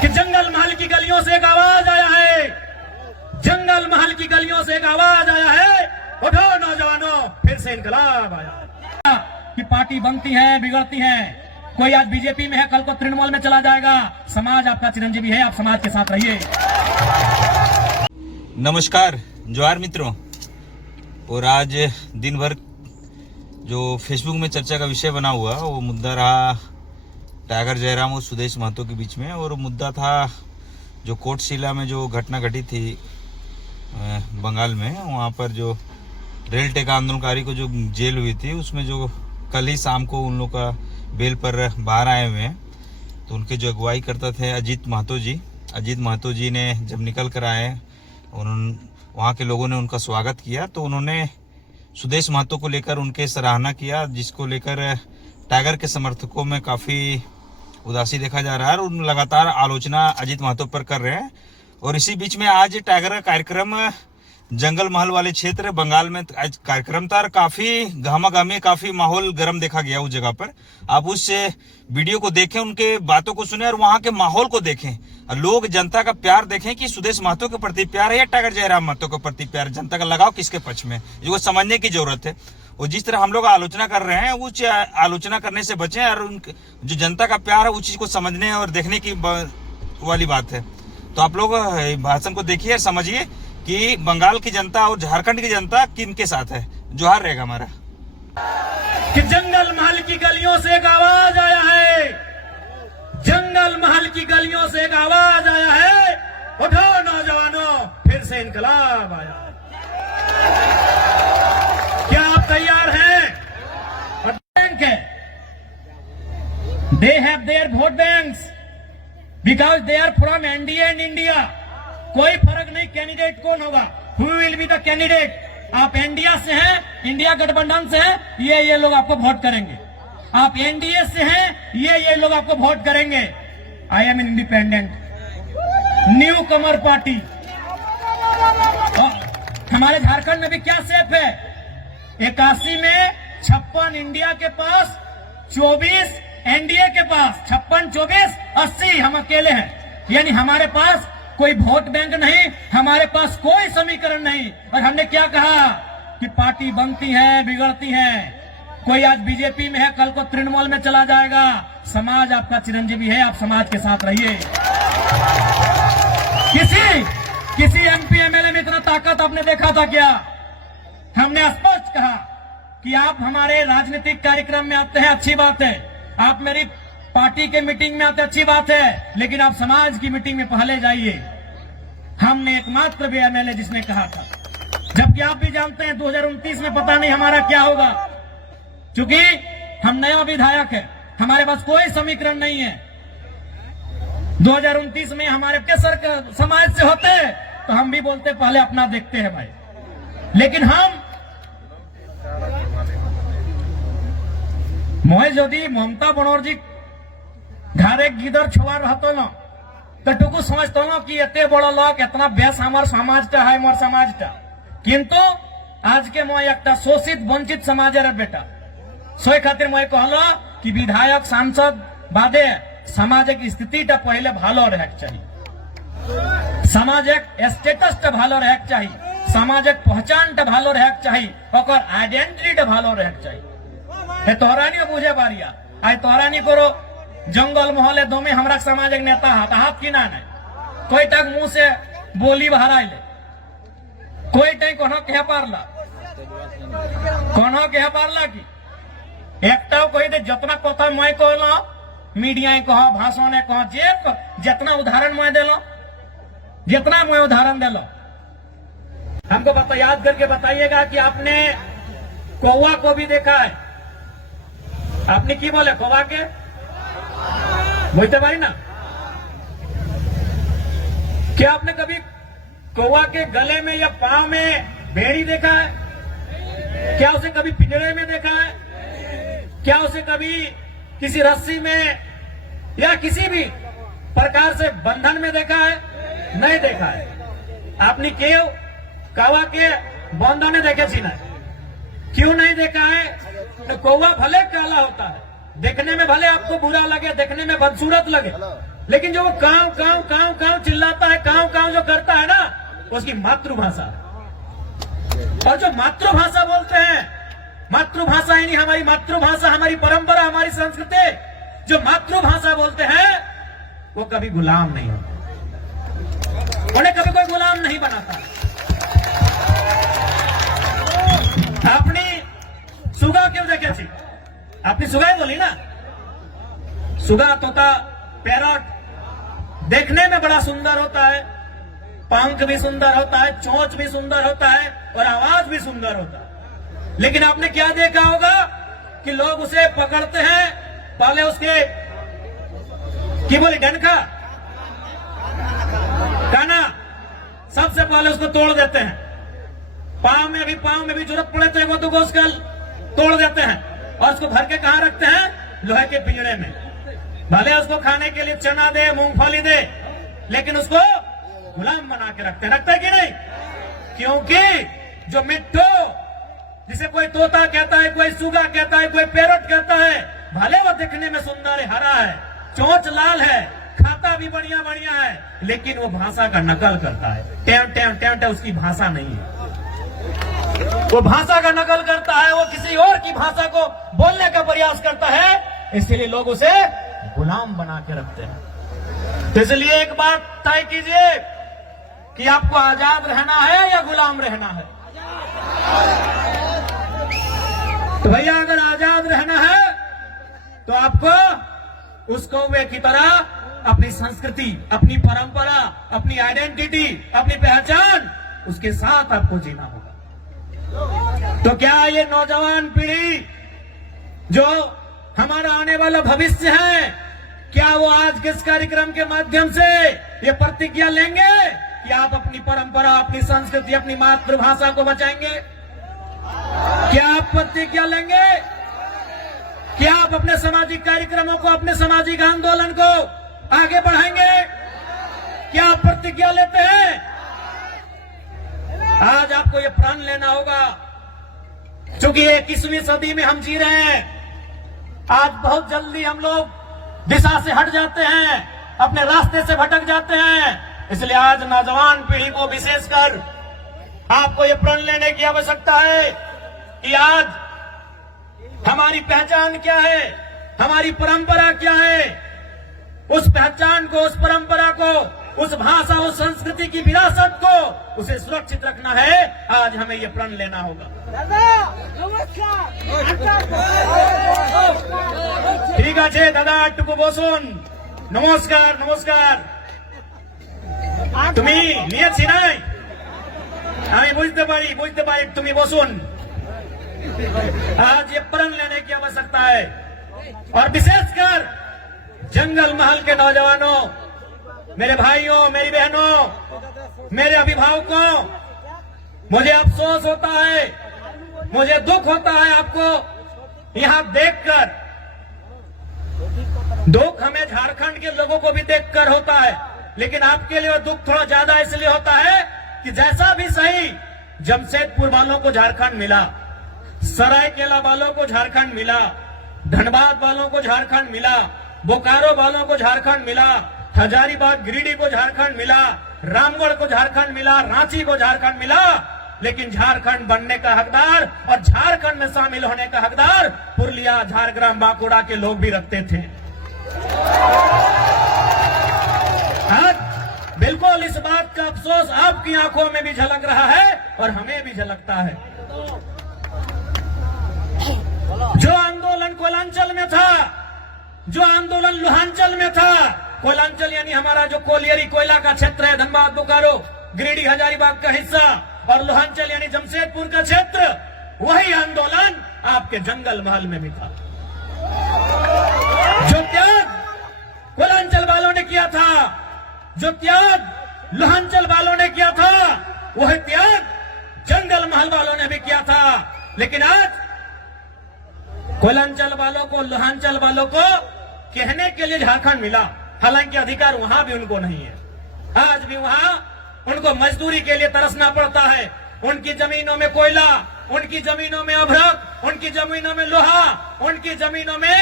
कि जंगल महल की गलियों से एक आवाज आया है, जंगल महल की गलियों से एक आवाज आया है, उठो नौजवानों फिर से इनकलाब आया। कि पार्टी बनती है बिगड़ती है, कोई आज बीजेपी में है कल को तृणमूल में चला जाएगा। समाज आपका चिरंजीवी है, आप समाज के साथ रहिए। नमस्कार जोहार मित्रों। और आज दिन भर जो फेसबुक में चर्चा का विषय बना हुआ वो मुद्दा रहा टाइगर जयराम और सुदेश महतो के बीच में। और मुद्दा था जो कोटशिला में जो घटना घटी थी बंगाल में, वहाँ पर जो रेल टेका आंदोलनकारी को जो जेल हुई थी उसमें जो कल ही शाम को उन लोग का बेल पर बाहर आए हुए हैं। तो उनके जो अगुवाई करता थे अजीत महतो जी ने जब निकल कर आए, वहाँ के लोगों ने उनका स्वागत किया। तो उन्होंने सुदेश महतो को लेकर उनके सराहना किया, जिसको लेकर टाइगर के समर्थकों में काफ़ी उदासी देखा जा रहा है और उन लगातार आलोचना अजीत महतो पर कर रहे हैं। और इसी बीच में आज टाइगर का कार्यक्रम जंगल महल वाले क्षेत्र बंगाल में आज कार्यक्रम था और काफ़ी गहमा-गहमी, काफ़ी माहौल गर्म देखा गया उस जगह पर। आप उस वीडियो को देखें, उनके बातों को सुने और वहाँ के माहौल को देखें, लोग जनता का प्यार देखें कि सुदेश महतो के प्रति प्यार है या टाइगर जयराम महतो के प्रति प्यार, जनता का लगाव किसके पक्ष में, जो समझने की जरूरत है। और जिस तरह हम लोग आलोचना कर रहे हैं उस आलोचना करने से बचें और जो जनता का प्यार है उस चीज को समझने और देखने की वाली बात है। तो आप लोग भाषण को देखिए और समझिए कि बंगाल की जनता और झारखंड की जनता किनके साथ है। जोहार रहेगा हमारा। कि जंगल महल की गलियों से एक आवाज आया है, जंगल महल की गलियों से एक आवाज आया है, उठो नौजवानों फिर से इनकलाब आया। क्या आप तैयार हैं? बैंक है, they have their vote banks because they are from NDA and India. कोई फर्क नहीं कैंडिडेट कौन होगा, who will be the candidate. आप इंडिया से हैं, इंडिया गठबंधन से हैं, ये लोग आपको वोट करेंगे। आप एनडीए से हैं, ये लोग आपको वोट करेंगे। I am independent new Qamar party. हमारे झारखंड में भी क्या सेफ है, 81 में 56 इंडिया के पास, 24 एनडीए के पास, 56, 24, 80 हम अकेले हैं। यानी हमारे पास कोई वोट बैंक नहीं, हमारे पास कोई समीकरण नहीं। और हमने क्या कहा कि पार्टी बनती है बिगड़ती है, कोई आज बीजेपी में है कल को तृणमूल में चला जाएगा। समाज आपका चिरंजीवी है, आप समाज के साथ रहिए। किसी एमपी एमएलए में इतना ताकत आपने देखा था क्या? हमने स्पष्ट कहा कि आप हमारे राजनीतिक कार्यक्रम में आते हैं, अच्छी बात है, आप मेरी पार्टी के मीटिंग में आते अच्छी बात है, लेकिन आप समाज की मीटिंग में पहले जाइए। हमने एकमात्र भी एमएलए जिसने कहा था, जबकि आप भी जानते हैं 2029 में पता नहीं हमारा क्या होगा, क्योंकि हम नया विधायक है, हमारे पास कोई समीकरण नहीं है। 2029 में हमारे केसर समाज से होते तो हम भी बोलते पहले अपना देखते हैं भाई, लेकिन हम मोहे यदि ममता बनर्जी घरे गिदर छुआ रहतो न तो टुकु समझतो न कि एते बड़ा लोग इतना बेस हमार समाजटा है, मोर समाजटा। किंतु आज के मोह एक शोषित वंचित समाजेर बेटा सोई खातिर मोह कहलो कि विधायक सांसद बादे सामाजिक स्थितिटा पहले भालो रहेक चाहिए, सामाजिक स्टेटसटा भालो रहेक चाहिए, सामाजिक पहचानटा भालो रहेक चाहिए, ओकर आइडेंटिटीटा भालो रहेक चाहिए। हे तोहरानी बुझे बारिया आई तोहरानी करो जंगल महले दमे हमरा सामाजिक नेता हाथ की ना नहीं, कोई तक मुंह से बोली बाहर आइले, कोई तक कोनो कह पारला कि एकटाও कही दे जितना कथा मैं कहलो मीडिया कह भाषण कह जे जितना उदाहरण मैं देलो, जितना मैं उदाहरण देलो, हमको याद करके बताइएगा कि आपने कौवा को भी देखा है। आपने की बोले कौवा के बोलते भाई ना, क्या आपने कभी कौवा के गले में या पांव में भेड़ी देखा है? क्या उसे कभी पिंजरे में देखा है? क्या उसे कभी किसी रस्सी में या किसी भी प्रकार से बंधन में देखा है? नहीं देखा है। आपने क्यों कौवा के बंधने देखे छी ना? क्यों नहीं देखा है? तो कौवा भले काला होता है, देखने में भले आपको बुरा लगे, देखने में बदसूरत लगे, लेकिन जो वो काव काव काव काव चिल्लाता है, काव काव जो करता है ना, उसकी मातृभाषा। और जो मातृभाषा बोलते हैं, मातृभाषा यानी हमारी मातृभाषा, हमारी परंपरा, हमारी संस्कृति, जो मातृभाषा बोलते हैं वो कभी गुलाम नहीं होते, उन्हें कभी कोई गुलाम नहीं बनाता। अपनी सुगा क्यों देखे थी, अपनी सुगा ही बोली ना, सुगा तोता पैरट देखने में बड़ा सुंदर होता है, पंख भी सुंदर होता है, चोंच भी सुंदर होता है और आवाज भी सुंदर होता है। लेकिन आपने क्या देखा होगा कि लोग उसे पकड़ते हैं, पहले उसके की बोली डंका काना सबसे पहले उसको तोड़ देते हैं, पांव में भी जरूरत पड़े तो वो तो उसका तोड़ देते हैं और उसको भर के कहां रखते हैं, लोहे के पिंजड़े में। भले उसको खाने के लिए चना दे, मूंगफली दे, लेकिन उसको गुलाम बना के रखते है कि नहीं? क्योंकि जो मिट्टू, जिसे कोई तोता कहता है, कोई सुगा कहता है, कोई पैरट कहता है, भले वो दिखने में सुंदर है, हरा है, चोंच लाल है, खाता भी बढ़िया बढ़िया है, लेकिन वो भाषा का नकल करता है। टें टें टें टें उसकी भाषा नहीं है, वो भाषा का नकल करता है, वो किसी और की भाषा को बोलने का प्रयास करता है, इसलिए लोग उसे गुलाम बना के रखते हैं। तो इसलिए एक बात तय कीजिए कि आपको आजाद रहना है या गुलाम रहना है। तो भैया अगर आजाद रहना है तो आपको उस कौवे की तरह अपनी संस्कृति, अपनी परंपरा, अपनी आइडेंटिटी, अपनी पहचान, उसके साथ आपको जीना होगा। तो क्या ये नौजवान पीढ़ी जो हमारा आने वाला भविष्य है, क्या वो आज के इस कार्यक्रम के माध्यम से ये प्रतिज्ञा लेंगे कि आप अपनी परंपरा, अपनी संस्कृति, अपनी मातृभाषा को बचाएंगे? क्या आप प्रतिज्ञा लेंगे? क्या आप अपने सामाजिक कार्यक्रमों को, अपने सामाजिक आंदोलन को आगे बढ़ाएंगे? क्या आप प्रतिज्ञा लेते हैं? आज आपको ये प्रण लेना होगा, क्योंकि 21वीं सदी में हम जी रहे हैं। आज बहुत जल्दी हम लोग दिशा से हट जाते हैं, अपने रास्ते से भटक जाते हैं। इसलिए आज नौजवान पीढ़ी को विशेषकर आपको ये प्रण लेने की आवश्यकता है कि आज हमारी पहचान क्या है, हमारी परंपरा क्या है, उस पहचान को, उस परंपरा को, उस भाषा, उस संस्कृति की विरासत को, उसे सुरक्षित रखना है। आज हमें ये प्रण लेना होगा। ঠিক আছে দাদা, একটু বসুন। নমস্কার নমস্কার। তুমি নিয়েছি নাই, আমি বুঝতে পারি তুমি বসুন। आज ये प्रण लेने की आवश्यकता है और विशेषकर जंगल महल के नौजवानों, मेरे भाइयों, मेरी बहनों, मेरे अभिभावकों, मुझे अफसोस होता है, मुझे दुख होता है आपको यहां देखकर। दुख हमें झारखंड के लोगों को भी देखकर होता है, लेकिन आपके लिए दुख थोड़ा ज्यादा इसलिए होता है कि जैसा भी सही जमशेदपुर वालों को झारखंड मिला, सरायकेला वालों को झारखंड मिला, धनबाद वालों को झारखंड मिला, बोकारो वालों को झारखंड मिला, हजारीबाग गिरिडीह को झारखंड मिला, रामगढ़ को झारखंड मिला, रांची को झारखंड मिला, लेकिन झारखंड बनने का हकदार और झारखंड में शामिल होने का हकदार पुरुलिया, झारग्राम, बांकुड़ा के लोग भी रखते थे। आज बिल्कुल इस बात का अफसोस आपकी आंखों में भी झलक रहा है और हमें भी झलकता है। जो आंदोलन कोयलांचल में था, जो आंदोलन लोहांचल में था, कोयलांचल यानी हमारा जो कोलियरी कोयला का क्षेत्र है, धनबाद, बोकारो, गिरिडीह, हजारीबाग का हिस्सा, और लोहांचल यानी जमशेदपुर का क्षेत्र, वही आंदोलन आपके जंगल महल में भी था। जो त्याग कोयलांचल वालों ने किया था, जो त्याग लोहांचल वालों ने किया था, वही त्याग जंगल महल वालों ने भी किया था। लेकिन आज कोयलांचल वालों को, लोहांचल वालों को कहने के लिए झारखंड मिला, हालांकि अधिकार वहां भी उनको नहीं है। आज भी वहां उनको मजदूरी के लिए तरसना पड़ता है। उनकी जमीनों में कोयला, उनकी जमीनों में अभ्रक, उनकी जमीनों में लोहा, उनकी जमीनों में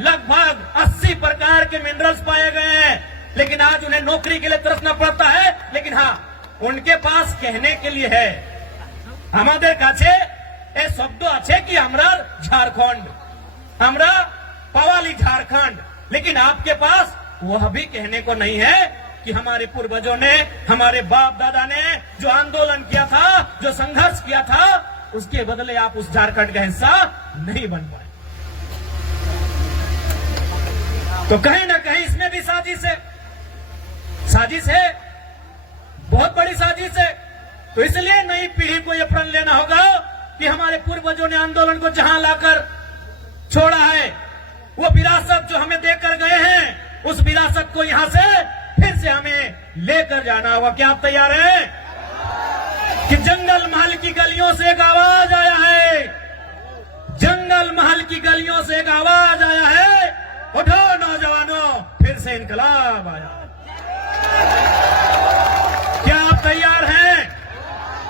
लगभग 80 प्रकार के मिनरल्स पाए गए हैं। लेकिन आज उन्हें नौकरी के लिए तरसना पड़ता है। लेकिन हाँ, उनके पास कहने के लिए है, हमारे काछे ए शब्द अच्छे कि हमरा झारखंड, हमरा पवाली झारखंड, लेकिन आपके पास वह भी कहने को नहीं है कि हमारे पूर्वजों ने, हमारे बाप दादा ने जो आंदोलन किया था, जो संघर्ष किया था, उसके बदले आप उस झारखंड का हिस्सा नहीं बन पाए। तो कहीं ना कहीं इसमें भी साजिश है, साजिश है, बहुत बड़ी साजिश है। तो इसलिए नई पीढ़ी को यह प्रण लेना होगा कि हमारे पूर्वजों ने आंदोलन को जहां लाकर छोड़ा है, वो विरासत जो हमें देकर गए हैं, उस विरासत को यहां से फिर से हमें लेकर जाना होगा। क्या आप तैयार हैं? कि जंगल महल की गलियों से एक आवाज आया है, जंगल महल की गलियों से एक आवाज आया है, उठो नौजवानों, फिर से इनकलाब आया। क्या आप तैयार हैं?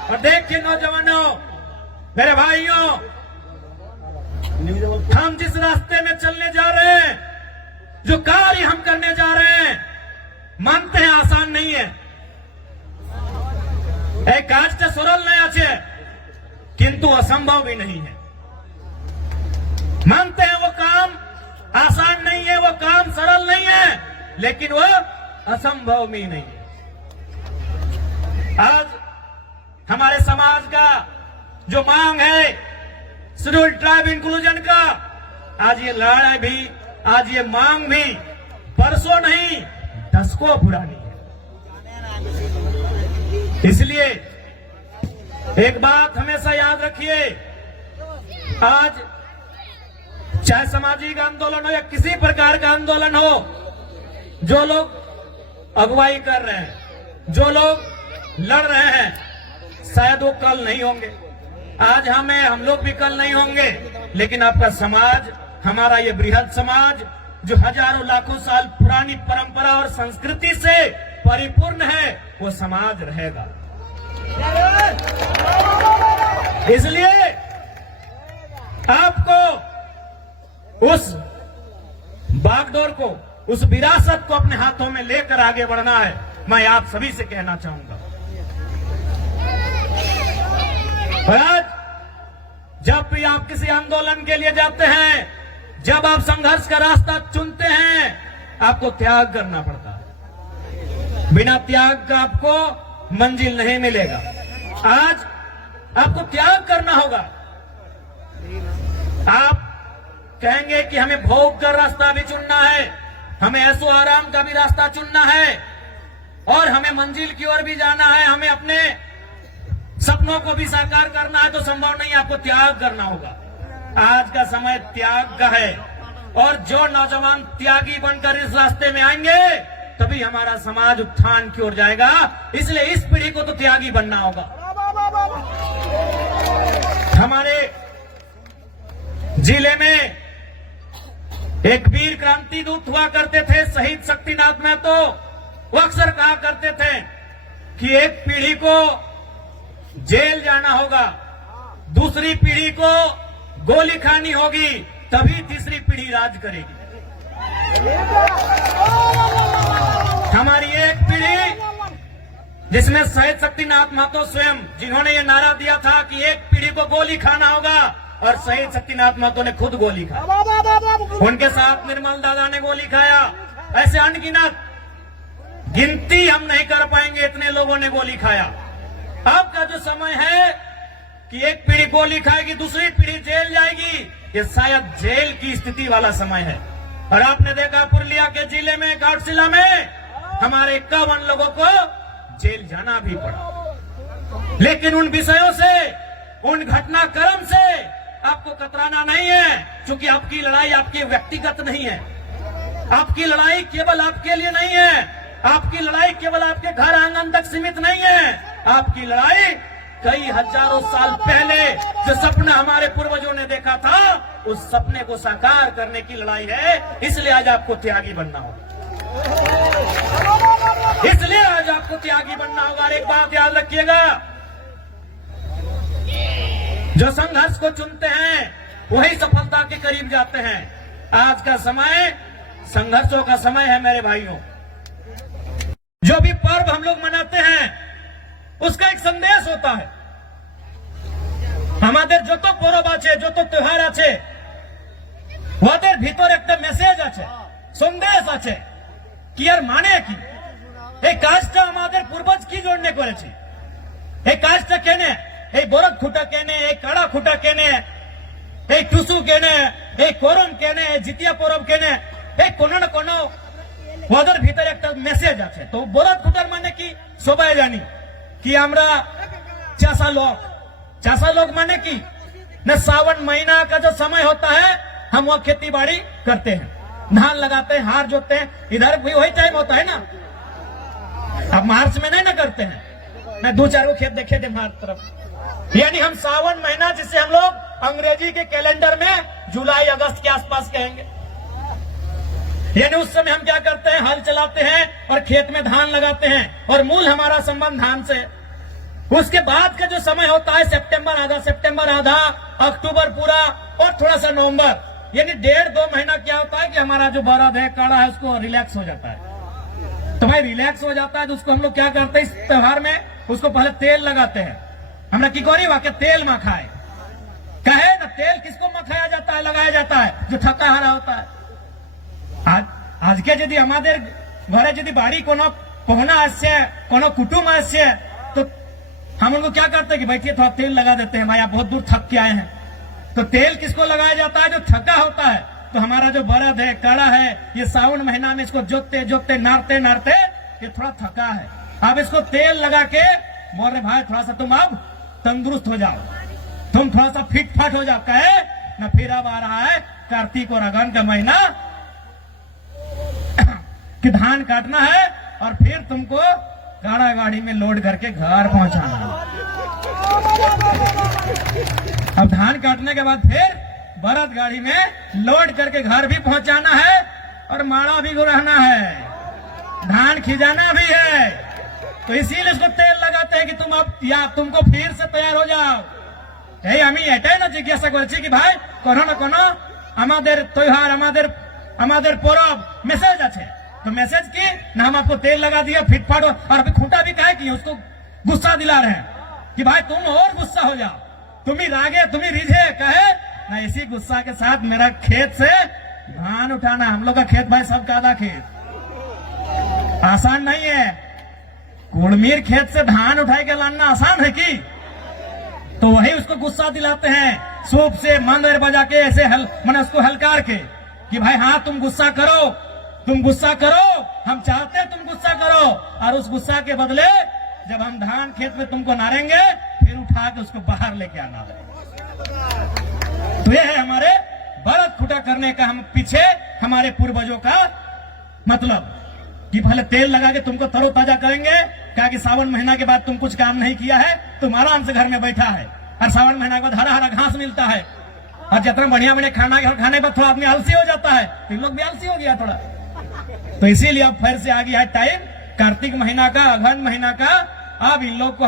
और देखिए नौजवानों, मेरे भाइयों, हम जिस रास्ते में चलने जा रहे हैं, जो कार्य हम करने जा रहे हैं, मानते हैं आसान नहीं है, एक काजटा सरल नहीं আছে, किंतु असंभव भी नहीं है। मानते हैं वो काम आसान नहीं है, वो काम सरल नहीं है, लेकिन वो असंभव भी नहीं है। आज हमारे समाज का जो मांग है शेड्यूल ट्राइब इंक्लूजन का, आज ये लड़ाई भी, आज ये मांग भी परसों नहीं दशकों पुरानी है। इसलिए एक बात हमेशा याद रखिए, आज चाहे सामाजिक आंदोलन हो या किसी प्रकार का आंदोलन हो, जो लोग अगुवाई कर रहे हैं, जो लोग लड़ रहे हैं, शायद वो कल नहीं होंगे, आज हम लोग भी कल नहीं होंगे, लेकिन आपका समाज, हमारा ये बृहद समाज जो हजारों लाखों साल पुरानी परंपरा और संस्कृति से परिपूर्ण है, वो समाज रहेगा। इसलिए आपको उस बागडोर को, उस विरासत को अपने हाथों में लेकर आगे बढ़ना है। मैं आप सभी से कहना चाहूंगा, और आज जब भी आप किसी आंदोलन के लिए जाते हैं, जब आप संघर्ष का रास्ता चुनते हैं, आपको त्याग करना पड़ता है। बिना त्याग का आपको मंजिल नहीं मिलेगा। आज आपको त्याग करना होगा। आप कहेंगे कि हमें भोग कर रास्ता भी चुनना है, हमें ऐसो आराम का भी रास्ता चुनना है, और हमें मंजिल की ओर भी जाना है, हमें अपने सपनों को भी साकार करना है, तो संभव नहीं, आपको त्याग करना होगा। आज का समय त्याग का है, और जो नौजवान त्यागी बनकर इस रास्ते में आएंगे, तभी हमारा समाज उत्थान की ओर जाएगा। इसलिए इस पीढ़ी को तो त्यागी बनना होगा। हमारे जिले में एक वीर क्रांति दूत हुआ करते थे, शहीद शक्तिनाथ महतो। वो अक्सर कहा करते थे कि एक पीढ़ी को जेल जाना होगा, दूसरी पीढ़ी को गोली खानी होगी, तभी तीसरी पीढ़ी राज करेगी। हमारी एक पीढ़ी जिसमें शहीद शक्तिनाथ महतो स्वयं, जिन्होंने ये नारा दिया था कि एक पीढ़ी को गोली खाना होगा, और शहीद शक्तिनाथ महतो ने खुद गोली खाई, उनके साथ निर्मल दादा ने गोली खाया। ऐसे अनगिनत, गिनती हम नहीं कर पाएंगे, इतने लोगों ने गोली खाया। आपका जो समय है कि एक पीढ़ी गोली खाएगी, दूसरी पीढ़ी जेल जाएगी, ये शायद जेल की स्थिति वाला समय है। और आपने देखा पुरुलिया के जिले में, घाटशिला में हमारे 51 लोगों को जेल जाना भी पड़ा। लेकिन उन विषयों से, उन घटनाक्रम से आपको कतराना नहीं है, क्योंकि आपकी लड़ाई आपकी व्यक्तिगत नहीं है, आपकी लड़ाई केवल आपके लिए नहीं है, आपकी लड़ाई केवल आपके घर आंगन तक सीमित नहीं है, आपकी लड़ाई कई हजारों साल पहले जो सपना हमारे पूर्वजों ने देखा था, उस सपने को साकार करने की लड़ाई है। इसलिए आज आपको त्यागी बनना होगा, इसलिए आज आपको त्यागी बनना होगा। और एक बात याद रखिएगा, जो संघर्ष को चुनते हैं वही सफलता के करीब जाते हैं। आज का समय संघर्षों का समय है मेरे भाइयों। जो भी पर्व हम लोग मनाते हैं उसका एक संदेश होता है। हमारे जो तो पर्व आछे जो तो त्योहार आछे ওদের ভিতর একটা মেসেজ আছে, সন্দেশ আছে কি আর মানে কি, এই কাজটা আমাদের পূর্বজ কি জন্য করেছে, এই কাজটা কেনে, এই বরদ খুঁটা কেনে, এই কাড়া খুঁটা কেনে, এই টুসু কেনে, এই করম কেনে, জিতিয়া পরব কেনে, এই কোনো না কোনো ওদের ভিতরে একটা মেসেজ আছে। তো বরদ খুঁটার মানে কি সবাই জানি कि আমরা चासा लोग माने की न सावन महीना का जो समय होता है हम वो खेती बाड़ी करते हैं, धान लगाते हैं, हार जोतते हैं, इधर भी वही टाइम होता है ना। अब मार्च में नहीं ना करते हैं, मैं 2-4 खेत देखे थे हमारी तरफ। यानी हम सावन महीना जिसे हम लोग अंग्रेजी के कैलेंडर में जुलाई अगस्त के आसपास कहेंगे, यानी उस समय हम क्या करते हैं, हल चलाते हैं और खेत में धान लगाते हैं और मूल हमारा संबंध धान से। उसके बाद का जो समय होता है सितंबर आधा, अक्टूबर पूरा और थोड़ा सा नवंबर, यानी 1.5-2 महीना क्या होता है कि हमारा जो बरद है, काड़ा है, उसको रिलैक्स हो जाता है। तो भाई रिलैक्स हो जाता है तो उसको हम लोग क्या करते हैं, इस त्योहार में उसको पहले तेल लगाते हैं। हमरा की करी वाके तेल मखाए कहे ना, तेल किसको मखाया जाता है, लगाया जाता है, जो थका हारा होता है। आज के यदि हमारे घरे यदि बाड़ी कोनो पहुना आसे, कोनो कुटुम आसे, तो हम उनको क्या करते हैं कि बैठिए थोड़ा तेल लगा देते हैं, भाई आप बहुत दूर थक के आए हैं। तो तेल किसको लगाया जाता है, जो थका होता है। तो हमारा जो बरद है, काड़ा है, ये सावन महीना में इसको जोतते नारते ये थोड़ा थका है, अब इसको तेल लगा के बोल रहे भाई थोड़ा सा तुम अब तंदुरुस्त हो जाओ, तुम थोड़ा सा फिट फाट हो जाओ। कहे ना फिर अब आ रहा है कार्तिक और अगन का महीना कि धान काटना है और फिर तुमको काड़ा गाड़ी में लोड करके घर पहुंचाना है। अब धान काटने के बाद फिर बरद गाड़ी में लोड करके घर भी पहुंचाना है और माड़ा भी गुराना है, धान खिजाना भी है। तो इसीलिए इसको तेल लगाते हैं कि तुम अब या तुमको फिर से तैयार हो जाओ। এই আমি এটাই না জিজ্ঞাসা করেছি कि भाई কোনো না কোনো আমাদের त्योहार আমাদের পরব মেসেজ আছে, तो मैसेज की ना हम आपको तेल लगा दिया फिटफाट, और अभी खूंटा भी कहे कि उसको गुस्सा दिला रहे हैं कि भाई तुम और गुस्सा हो जाओ, तुम ही रागे तुम ही रिझे। कहे ना इसी गुस्सा के साथ मेरा खेत से धान उठाना, हम लोग का खेत भाई सब काला खेत आसान नहीं है, कुड़मीर खेत से धान उठा के लाना आसान है की। तो वही उसको गुस्सा दिलाते हैं, सूप से मंदिर बजा के ऐसे मैंने उसको हलकार के कि भाई हाँ तुम गुस्सा करो, हम चाहते हैं तुम गुस्सा करो, और उस गुस्सा के बदले जब हम धान खेत में तुमको नारेंगे फिर उठा के उसको बाहर लेके आना है। तो ये है हमारे बरद खुटा करने का हम पीछे हमारे पूर्वजों का मतलब कि पहले तेल लगा के तुमको तरोताजा करेंगे, क्या कि सावन महीना के बाद तुम कुछ काम नहीं किया है, तुम आराम से घर में बैठा है और सावन महीना के बाद हरा हरा घास मिलता है और जितना बढ़िया खाना खाने पर थोड़ा आदमी आलसी हो जाता है, तो इन लोग भी आलसी हो गया थोड़ा। तो इसीलिए अब फिर से आ गया है टाइम कार्तिक महीना का, अगहन महीना का, अब इन लोग को